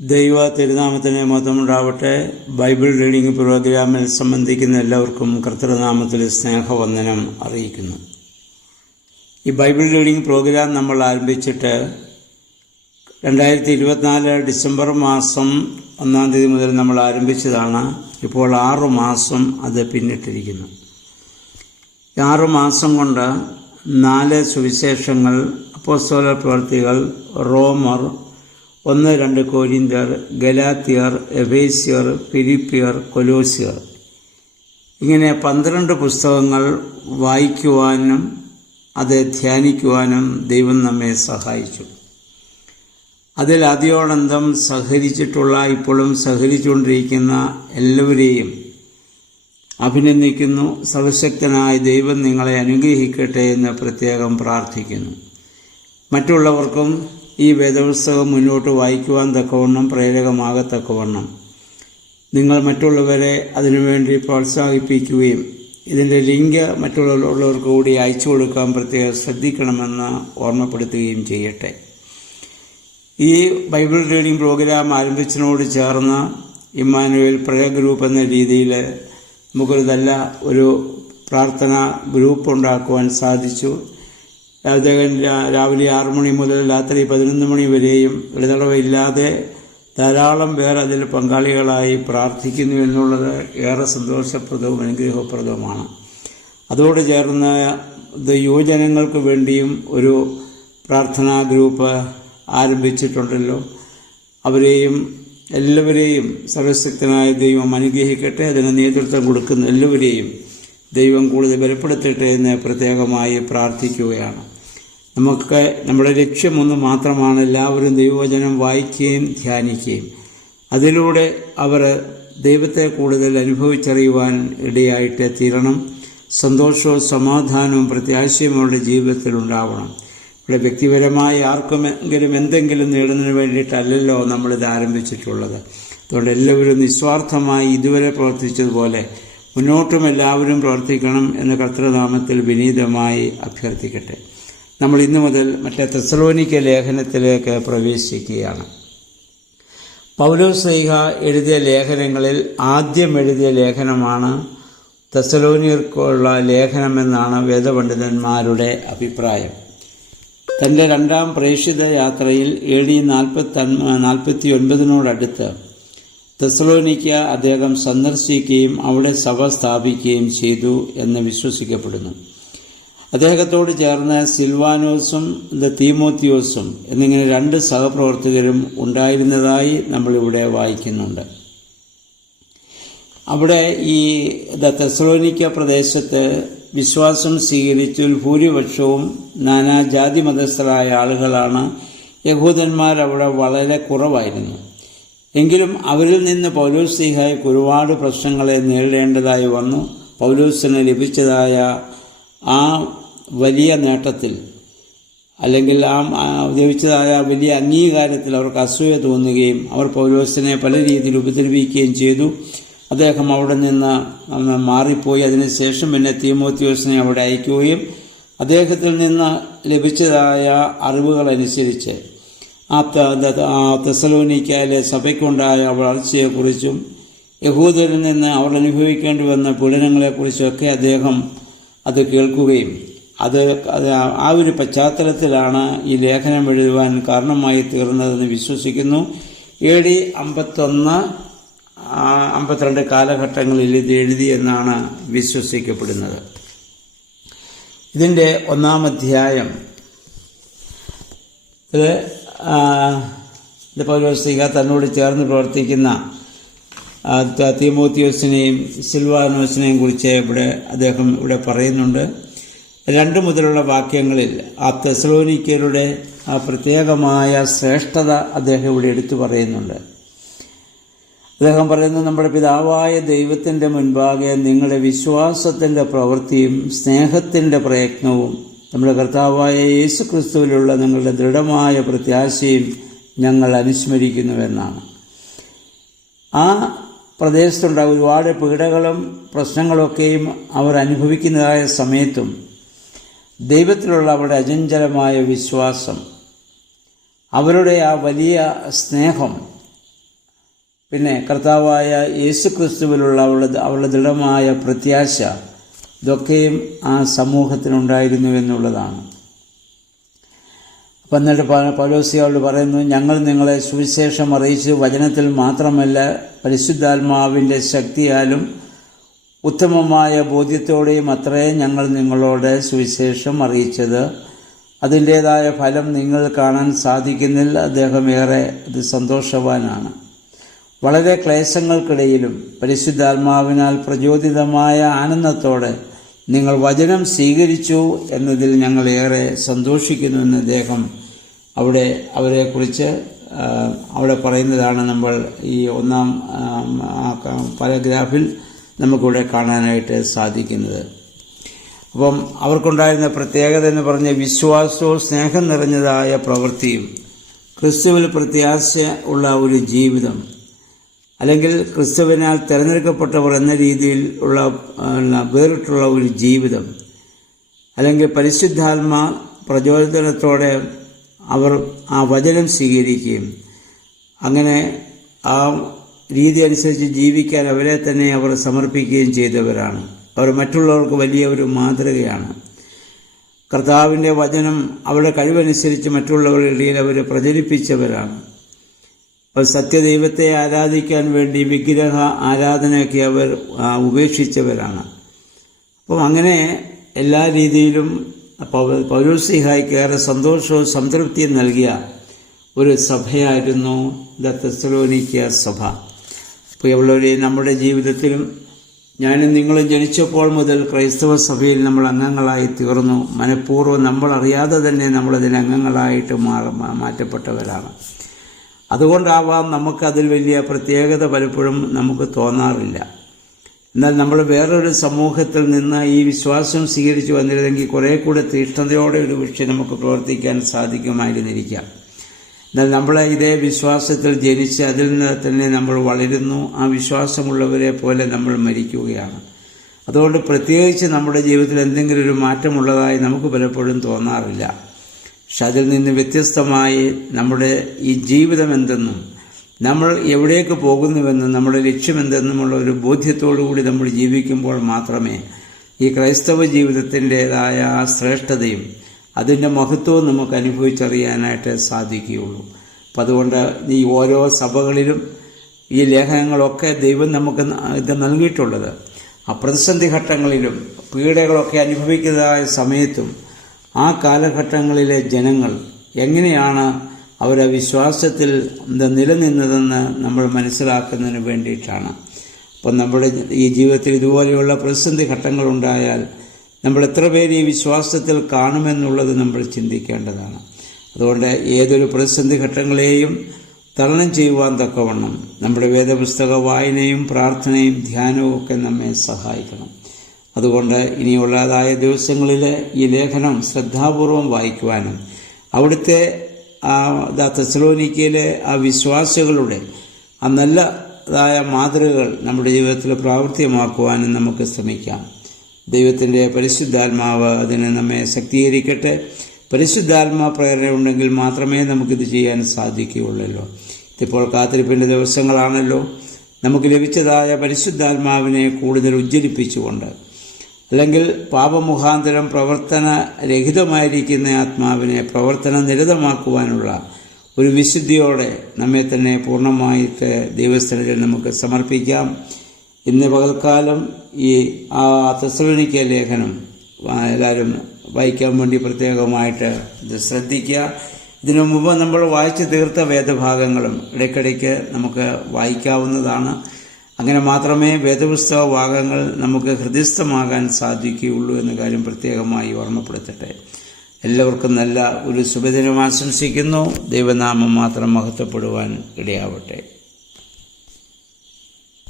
ദൈവ തിരുനാമത്തിന് മഹത്വമുണ്ടാവട്ടെ. Bible reading പ്രോഗ്രാമിൽ സംബന്ധിക്കുന്ന എല്ലാവർക്കും കർത്തൃനാമത്തിൽ സ്നേഹവന്ദനം അറിയിക്കുന്നു. ഈ ബൈബിൾ റീഡിംഗ് പ്രോഗ്രാം നമ്മൾ ആരംഭിച്ചിട്ട് 2024 ഡിസംബർ മാസം 1 തീയതി മുതൽ നമ്മൾ ആരംഭിച്ചതാണ്. ഇപ്പോൾ 6 മാസം അത് പിന്നിട്ടിരിക്കുന്നു. 6 മാസം കൊണ്ട് 4 സുവിശേഷങ്ങൾ, അപ്പോസ്തല പ്രവൃത്തികൾ, റോമർ, 1-2 കൊരിന്ത്യർ, ഗലാത്യർ, എഫേസ്യർ, ഫിലിപ്പിയർ, കൊലോസ്യർ, ഇങ്ങനെ 12 പുസ്തകങ്ങൾ വായിക്കുവാനും അത് ധ്യാനിക്കുവാനും ദൈവം നമ്മെ സഹായിച്ചു. അതിൽ അതിയോടന്തം സഹകരിച്ചിട്ടുള്ള, ഇപ്പോഴും സഹകരിച്ചുകൊണ്ടിരിക്കുന്ന എല്ലാവരെയും അഭിനന്ദിക്കുന്നു. സർവശക്തനായ ദൈവം നിങ്ങളെ അനുഗ്രഹിക്കട്ടെ എന്ന് പ്രത്യേകം പ്രാർത്ഥിക്കുന്നു. മറ്റുള്ളവർക്കും ഈ വേദപുസ്തകം മുന്നോട്ട് വായിക്കുവാൻ തക്കവണ്ണം, പ്രേരകമാകത്തക്കവണ്ണം നിങ്ങൾ മറ്റുള്ളവരെ അതിനുവേണ്ടി പ്രോത്സാഹിപ്പിക്കുകയും ഇതിൻ്റെ ലിങ്ക് മറ്റുള്ളവർക്ക് കൂടി അയച്ചു കൊടുക്കാൻ പ്രത്യേകം ശ്രദ്ധിക്കണമെന്ന് ഓർമ്മപ്പെടുത്തുകയും ചെയ്യട്ടെ. ഈ ബൈബിൾ റീഡിംഗ് പ്രോഗ്രാം ആരംഭിച്ചതിനോട് ചേർന്ന് ഇമ്മാനുവേൽ പ്രയർ ഗ്രൂപ്പ് എന്ന രീതിയിൽ നമുക്കൊരു നല്ല ഒരു പ്രാർത്ഥന ഗ്രൂപ്പ് ഉണ്ടാക്കുവാൻ സാധിച്ചു. രാവിലെ 6 മണി മുതൽ രാത്രി 11 മണി വരെയും ഇടതടവില്ലാതെ ധാരാളം പേർ അതിൽ പങ്കാളികളായി പ്രാർത്ഥിക്കുന്നു എന്നുള്ളത് ഏറെ സന്തോഷപ്രദവും അനുഗ്രഹപ്രദവുമാണ്. അതോട് ചേർന്ന് യുവജനങ്ങൾക്ക് വേണ്ടിയും ഒരു പ്രാർത്ഥനാ ഗ്രൂപ്പ് ആരംഭിച്ചിട്ടുണ്ടല്ലോ. അവരെയും എല്ലാവരെയും സർവശക്തനായ ദൈവം അനുഗ്രഹിക്കട്ടെ. അതിന് നേതൃത്വം കൊടുക്കുന്ന എല്ലാവരെയും ദൈവം കൂടുതൽ ബലപ്പെടുത്തട്ടെ എന്ന് പ്രത്യേകമായി പ്രാർത്ഥിക്കുകയാണ്. നമുക്ക് നമ്മുടെ ലക്ഷ്യമൊന്നു മാത്രമാണ്, എല്ലാവരും ദൈവവചനം വായിക്കുകയും ധ്യാനിക്കുകയും അതിലൂടെ അവർ ദൈവത്തെ കൂടുതൽ അനുഭവിച്ചറിയുവാൻ ഇടയായിട്ട് തീരണം. സന്തോഷവും സമാധാനവും പ്രത്യാശയും അവരുടെ ജീവിതത്തിൽ ഉണ്ടാവണം. ഇവിടെ വ്യക്തിപരമായി ആർക്കുമെങ്കിലും എന്തെങ്കിലും നേടുന്നതിന് വേണ്ടിയിട്ടല്ലല്ലോ നമ്മളിത് ആരംഭിച്ചിട്ടുള്ളത്. അതുകൊണ്ട് എല്ലാവരും നിസ്വാർത്ഥമായി ഇതുവരെ പ്രവർത്തിച്ചതുപോലെ മുന്നോട്ടും എല്ലാവരും പ്രവർത്തിക്കണം എന്ന് കർത്തൃനാമത്തിൽ വിനീതമായി അഭ്യർത്ഥിക്കട്ടെ. നമ്മൾ ഇന്നു മുതൽ മറ്റേ തെസ്സലോനിക്ക ലേഖനത്തിലേക്ക് പ്രവേശിക്കുകയാണ്. പൗലോസ്ലീഹ എഴുതിയ ലേഖനങ്ങളിൽ ആദ്യം എഴുതിയ ലേഖനമാണ് തെസ്സലോനിയർക്കുള്ള ലേഖനമെന്നാണ് വേദപണ്ഡിതന്മാരുടെ അഭിപ്രായം. തൻ്റെ 2ാം പ്രേക്ഷിത യാത്രയിൽ AD 49 തെസ്സലോനിക്ക അദ്ദേഹം സന്ദർശിക്കുകയും അവിടെ സഭ സ്ഥാപിക്കുകയും ചെയ്തു എന്ന് വിശ്വസിക്കപ്പെടുന്നു. അദ്ദേഹത്തോട് ചേർന്ന് സിൽവാനോസും തീമോത്തിയോസും എന്നിങ്ങനെ 2 സഹപ്രവർത്തകരും ഉണ്ടായിരുന്നതായി നമ്മളിവിടെ വായിക്കുന്നുണ്ട്. അവിടെ ഈ തെസ്സലോനിക്ക പ്രദേശത്ത് വിശ്വാസം സ്വീകരിച്ചതിൽ ഭൂരിപക്ഷവും നാനാജാതി മതസ്ഥരായ ആളുകളാണ്. യഹൂദന്മാർ അവിടെ വളരെ കുറവായിരുന്നു. എങ്കിലും അവരിൽ നിന്ന് പൗലോസ്ലീഹായ്ക്ക് ഒരുപാട് പ്രശ്നങ്ങളെ നേരിടേണ്ടതായി വന്നു. പൗലോസിന് ലഭിച്ചതായ ആ വലിയ നേട്ടത്തിൽ, അല്ലെങ്കിൽ ലഭിച്ചതായ വലിയ അംഗീകാരത്തിൽ അവർക്ക് അസൂയ തോന്നുകയും അവർ പൗലോസിനെ പല രീതിയിൽ ഉപദ്രവിക്കുകയും ചെയ്തു. അദ്ദേഹം അവിടെ നിന്ന് മാറിപ്പോയി. അതിനുശേഷം പിന്നെ തീമോത്തിയോസിനെ അവിടെ അയക്കുകയും അദ്ദേഹത്തിൽ നിന്ന് ലഭിച്ചതായ അറിവുകളനുസരിച്ച് ആ തെസ്സലോനിക്കയിലെ സഭയ്ക്കുണ്ടായ വളർച്ചയെക്കുറിച്ചും യഹൂദരിൽ നിന്ന് അവർ അനുഭവിക്കേണ്ടി വന്ന പീഡനങ്ങളെക്കുറിച്ചൊക്കെ അദ്ദേഹം അത് കേൾക്കുകയും ആ ഒരു പശ്ചാത്തലത്തിലാണ് ഈ ലേഖനം എഴുതുവാൻ കാരണമായി തീർന്നതെന്ന് വിശ്വസിക്കുന്നു. AD 51-52 കാലഘട്ടങ്ങളിൽ ഇത് എഴുതിയെന്നാണ് വിശ്വസിക്കപ്പെടുന്നത്. ഇതിൻ്റെ 1-ാം അധ്യായം പൗലോസ്ലീഹ തന്നോട് ചേർന്ന് പ്രവർത്തിക്കുന്ന തീമോത്തിയോസിനെയും സിൽവാനോസിനെയും കുറിച്ച് അദ്ദേഹം ഇവിടെ പറയുന്നുണ്ട്. 2 മുതലുള്ള വാക്യങ്ങളിൽ ആ തെസ്സലോനിക്കരുടെ ആ പ്രത്യേകമായ ശ്രേഷ്ഠത അദ്ദേഹം ഇവിടെ എടുത്തു പറയുന്നുണ്ട്. അദ്ദേഹം പറയുന്നു, നമ്മുടെ പിതാവായ ദൈവത്തിൻ്റെ മുൻപാകെ നിങ്ങളുടെ വിശ്വാസത്തിൻ്റെ പ്രവൃത്തിയും സ്നേഹത്തിൻ്റെ പ്രയത്നവും നമ്മുടെ കർത്താവായ യേശു ക്രിസ്തുവിലുള്ള നിങ്ങളുടെ ദൃഢമായ പ്രത്യാശയും ഞങ്ങൾ അനുസ്മരിക്കുന്നുവെന്നാണ്. ആ പ്രദേശത്തുണ്ടാകും ഒരുപാട് പീഡകളും പ്രശ്നങ്ങളൊക്കെയും അവർ അനുഭവിക്കുന്നതായ സമയത്തും ദൈവത്തിലുള്ള അവരുടെ അചഞ്ചലമായ വിശ്വാസം, അവരുടെ ആ വലിയ സ്നേഹം പിന്നെ കർത്താവായ യേശുക്രിസ്തുവിലുള്ള അവളുടെ ദൃഢമായ പ്രത്യാശ, ഇതൊക്കെയും ആ സമൂഹത്തിനുണ്ടായിരുന്നു എന്നുള്ളതാണ്. അപ്പം എന്നിട്ട് പൗലോസ്യോട് പറയുന്നു, ഞങ്ങൾ നിങ്ങളെ സുവിശേഷം അറിയിച്ച് വചനത്തിൽ മാത്രമല്ല പരിശുദ്ധാത്മാവിൻ്റെ ശക്തിയാലും ഉത്തമമായ ബോധ്യത്തോടെയും അത്രേ ഞങ്ങൾ നിങ്ങളോട് സുവിശേഷം അറിയിച്ചത്. അതിൻ്റേതായ ഫലം നിങ്ങൾ കാണാൻ സാധിക്കുന്നില്ല. അദ്ദേഹം ഏറെ സന്തോഷവാനാണ്. വളരെ ക്ലേശങ്ങൾക്കിടയിലും പരിശുദ്ധാത്മാവിനാൽ പ്രചോദിതമായ ആനന്ദത്തോടെ നിങ്ങൾ വചനം സ്വീകരിച്ചു എന്നതിൽ ഞങ്ങൾ ഏറെ സന്തോഷിക്കുന്നുവെന്ന് അദ്ദേഹം അവരെക്കുറിച്ച് അവിടെ പറയുന്നതാണ് നമ്മൾ ഈ ഒന്നാം പാരഗ്രാഫിൽ നമുക്കിവിടെ കാണാനായിട്ട് സാധിക്കുന്നത്. അപ്പം അവർക്കുണ്ടായിരുന്ന പ്രത്യേകത എന്ന് പറഞ്ഞ വിശ്വാസവും സ്നേഹം നിറഞ്ഞതായ പ്രവൃത്തിയും ക്രിസ്തുവിൽ പ്രത്യാശ ഉള്ള ഒരു ജീവിതം, അല്ലെങ്കിൽ ക്രിസ്തുവിനാൽ തിരഞ്ഞെടുക്കപ്പെട്ടവർ എന്ന രീതിയിൽ ഉള്ള വേറിട്ടുള്ള ഒരു ജീവിതം, അല്ലെങ്കിൽ പരിശുദ്ധാത്മാ പ്രചോദനത്തോടെ അവർ ആ വചനം സ്വീകരിക്കുകയും അങ്ങനെ ആ രീതി അനുസരിച്ച് ജീവിക്കാൻ അവരെ തന്നെ അവർ സമർപ്പിക്കുകയും ചെയ്തവരാണ്. അവർ മറ്റുള്ളവർക്ക് വലിയ ഒരു മാതൃകയാണ്. കർത്താവിൻ്റെ വചനം അവരുടെ കഴിവനുസരിച്ച് മറ്റുള്ളവരുടെ ഇടയിൽ അവർ പ്രചരിപ്പിച്ചവരാണ്. അവർ സത്യദൈവത്തെ ആരാധിക്കാൻ വേണ്ടി വിഗ്രഹ ആരാധനയൊക്കെ അവർ ഉപേക്ഷിച്ചവരാണ്. അപ്പം അങ്ങനെ എല്ലാ രീതിയിലും പൗലോസ്ലീഹായ്ക്ക് ഏറെ സന്തോഷവും സംതൃപ്തിയും നൽകിയ ഒരു സഭയായിരുന്നു തെസ്സലോനിക്ക സഭ. പ്രിയമുള്ളവരെ, നമ്മുടെ ജീവിതത്തിലും ഞാനും നിങ്ങളും ജനിച്ചപ്പോൾ മുതൽ ക്രൈസ്തവ സഭയിൽ നമ്മൾ അംഗങ്ങളായി തീർന്നു. മനഃപൂർവ്വം നമ്മളറിയാതെ തന്നെ നമ്മളതിന് അംഗങ്ങളായിട്ട് മാറ്റപ്പെട്ടവരാണ്. അതുകൊണ്ടാവാം നമുക്കതിൽ വലിയ പ്രത്യേകത പലപ്പോഴും നമുക്ക് തോന്നാറില്ല. എന്നാൽ നമ്മൾ വേറൊരു സമൂഹത്തിൽ നിന്ന് ഈ വിശ്വാസം സ്വീകരിച്ചു വന്നിരുന്നെങ്കിൽ കുറേ കൂടെ തീഷ്ണതയോടെ ഒരു പക്ഷേ നമുക്ക് പ്രവർത്തിക്കാൻ സാധിക്കുമായിരുന്നിരിക്കാം. എന്നാൽ നമ്മളെ ഇതേ വിശ്വാസത്തിൽ ജനിച്ച് അതിൽ നിന്ന് തന്നെ നമ്മൾ വളരുന്നു. ആ വിശ്വാസമുള്ളവരെ പോലെ നമ്മൾ മരിക്കുകയാണ്. അതുകൊണ്ട് പ്രത്യേകിച്ച് നമ്മുടെ ജീവിതത്തിൽ എന്തെങ്കിലും ഒരു മാറ്റമുള്ളതായി നമുക്ക് പലപ്പോഴും തോന്നാറില്ല. പക്ഷെ അതിൽ നിന്ന് വ്യത്യസ്തമായി നമ്മുടെ ഈ ജീവിതം എന്തെന്നും നമ്മൾ എവിടേക്ക് പോകുന്നുവെന്നും നമ്മുടെ ലക്ഷ്യമെന്തെന്നുമുള്ള ഒരു ബോധ്യത്തോടു കൂടി നമ്മൾ ജീവിക്കുമ്പോൾ മാത്രമേ ഈ ക്രൈസ്തവ ജീവിതത്തിൻ്റേതായ ആ ശ്രേഷ്ഠതയും അതിൻ്റെ മഹത്വവും നമുക്ക് അനുഭവിച്ചറിയാനായിട്ട് സാധിക്കുകയുള്ളൂ. അപ്പം അതുകൊണ്ട് ഈ ഓരോ സഭകളിലും ഈ ലേഖനങ്ങളൊക്കെ ദൈവം നമുക്ക് ഇത് നൽകിയിട്ടുള്ളത് ആ പ്രതിസന്ധി ഘട്ടങ്ങളിലും പീഡകളൊക്കെ അനുഭവിക്കുന്നതായ സമയത്തും ആ കാലഘട്ടങ്ങളിലെ ജനങ്ങൾ എങ്ങനെയാണ് അവരുടെ വിശ്വാസത്തിൽ നിലനിന്നതെന്ന് നമ്മൾ മനസ്സിലാക്കുന്നതിന് വേണ്ടിയിട്ടാണ്. അപ്പം നമ്മുടെ ഈ ജീവിതത്തിൽ ഇതുപോലെയുള്ള പ്രതിസന്ധി ഘട്ടങ്ങളുണ്ടായാൽ നമ്മൾ എത്ര പേര് ഈ വിശ്വാസത്തിൽ കാണുമെന്നുള്ളത് നമ്മൾ ചിന്തിക്കേണ്ടതാണ്. അതുകൊണ്ട് ഏതൊരു പ്രതിസന്ധി ഘട്ടങ്ങളെയും തരണം ചെയ്യുവാൻ തക്കവണ്ണം നമ്മുടെ വേദപുസ്തക വായനയും പ്രാർത്ഥനയും ധ്യാനവും ഒക്കെ നമ്മെ സഹായിക്കണം. അതുകൊണ്ട് ഇനിയുള്ളതായ ദിവസങ്ങളിൽ ഈ ലേഖനം ശ്രദ്ധാപൂർവം വായിക്കുവാനും അവിടുത്തെ തെസ്സലോനിക്കയിലെ ആ വിശ്വാസികളുടെ ആ നല്ലതായ മാതൃകകൾ നമ്മുടെ ജീവിതത്തിൽ പ്രാവർത്തികമാക്കുവാനും നമുക്ക് ശ്രമിക്കാം. ദൈവത്തിൻ്റെ പരിശുദ്ധാത്മാവ് അതിനെ നമ്മെ ശക്തീകരിക്കട്ടെ. പരിശുദ്ധാത്മാ പ്രേരണ ഉണ്ടെങ്കിൽ മാത്രമേ നമുക്കിത് ചെയ്യാൻ സാധിക്കുകയുള്ളല്ലോ. ഇപ്പോൾ കാത്തിരിപ്പിൻ്റെ ദിവസങ്ങളാണല്ലോ. നമുക്ക് ലഭിച്ചതായ പരിശുദ്ധാത്മാവിനെ കൂടുതൽ ഉജ്ജ്വലിപ്പിച്ചുകൊണ്ട്, അല്ലെങ്കിൽ പാപമുഖാന്തരം പ്രവർത്തനരഹിതമായിരിക്കുന്ന ആത്മാവിനെ പ്രവർത്തന നിരതമാക്കുവാനുള്ള ഒരു വിശുദ്ധിയോടെ നമ്മെ തന്നെ പൂർണ്ണമായിട്ട് ദൈവസ്ഥലത്തിൽ നമുക്ക് സമർപ്പിക്കാം. ഇന്ന് പകൽക്കാലം ഈ തെസ്സലോനിക്ക ലേഖനം എല്ലാവരും വായിക്കാൻ വേണ്ടി പ്രത്യേകമായിട്ട് ഇത് ശ്രദ്ധിക്കുക. ഇതിനു മുമ്പ് നമ്മൾ വായിച്ചു തീർത്ത വേദഭാഗങ്ങളും ഇടയ്ക്കിടയ്ക്ക് നമുക്ക് വായിക്കാവുന്നതാണ്. അങ്ങനെ മാത്രമേ വേദപുസ്തക ഭാഗങ്ങൾ നമുക്ക് ഹൃദയസ്ഥമാകാൻ സാധിക്കുകയുള്ളൂ എന്ന കാര്യം പ്രത്യേകമായി ഓർമ്മപ്പെടുത്തട്ടെ. എല്ലാവർക്കും നല്ല ഒരു ശുഭദിനം ആശംസിക്കുന്നു. ദൈവനാമം മാത്രം മഹത്വപ്പെടുവാൻ ഇടയാവട്ടെ.